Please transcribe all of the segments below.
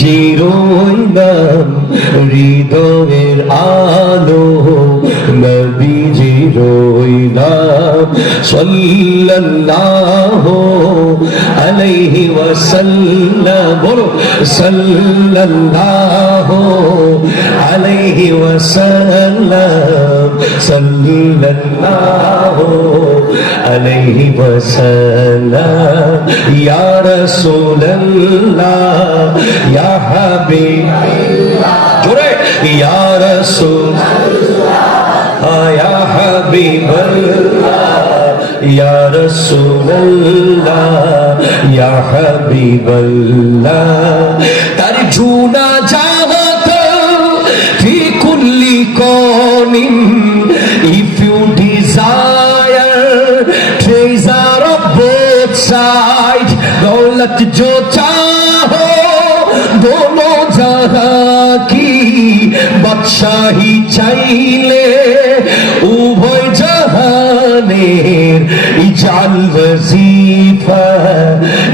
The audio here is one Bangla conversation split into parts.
চিরইলাম হৃদয়ের আলো নবীজি রইলাম সাল্লাল্লাহু আলাইহি ওয়াসাল্লাম বলো সাল্লাল্লাহু আলাইহি ওয়াসাল্লাম সাল্লাল্লাহু আলাইহি ওয়াসাল্লাম ইয়া রাসূলুল্লাহ या हबीब जोरे या रसूल या हबीब या रसूल या हबीब तरजुना चाहत fi kulli qawmin if you desire treasure of both sides दौलत जो चाहो दोनों जहां की बादशाही चाइले उभय जहानेर इजाल वजीफा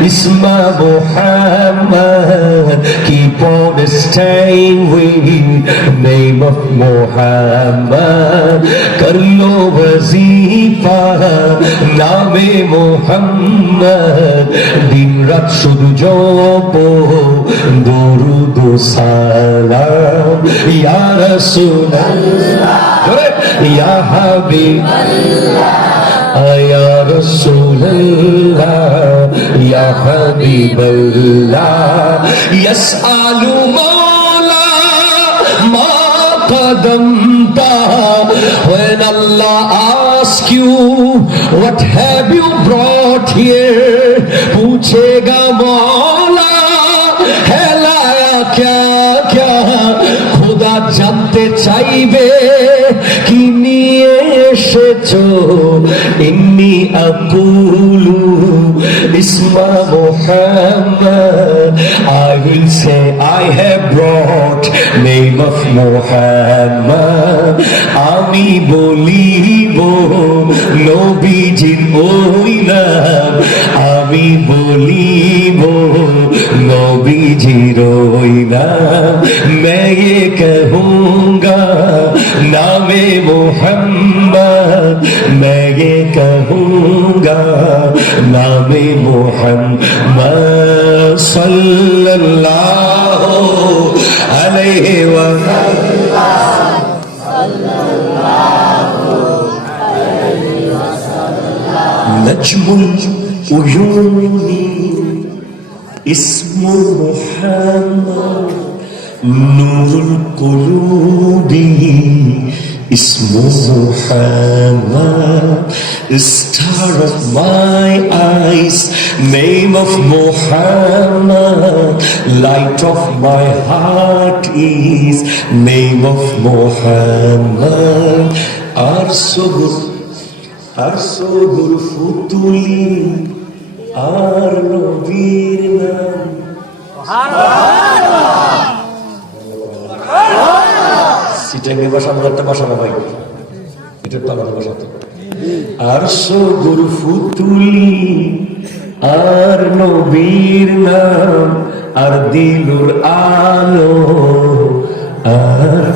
इस्मा Muhammad keep on staying with name of Muhammad कर लो वजीफा नामे मुहम्मद दिन रात शुद्ध जपो दुरूद ও সালাম ইয়া রাসূলুল্লাহ ইয়া হাবিবাল্লাহ ইয়া রাসূলুল্লাহ ইয়া হাবিবাল্লাহ ইয়াসআলু মাওলা মা qadamta when Allah asks you what have you brought here पूछेगा मौला क्या क्या खुदा জানতে চাইবে কি নিয়ে এসেছো ইন্নী আকুলু ইসমা Muhammad I will say I have brought name of Muhammad আমি বলিব নবীজির ওই নাম আমি বলিব নবীজির ওই नाम मैं ये कहूँगा नामे मोहम्मद मैं ये कहूँगा नामे मोहम्मद सल्लल्लाहु अलैहि वसल्लम नज्मुल उयूनी इस्मु मुहम्मद नूरुल कुलूबी इस्मु Muhammad star of my eyes name of Muhammad light of my heart is name of Muhammad arsugur futuli আর নবীর নাম সিটাঙ্গে ভাষা আমাদের একটা ভাষা না ভাই এটা তো আলাদা ভাষা তো আর সগুর ফুতুলি আর নবীর নাম আর দিলুর আলো আর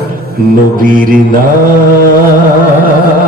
নবীর নাম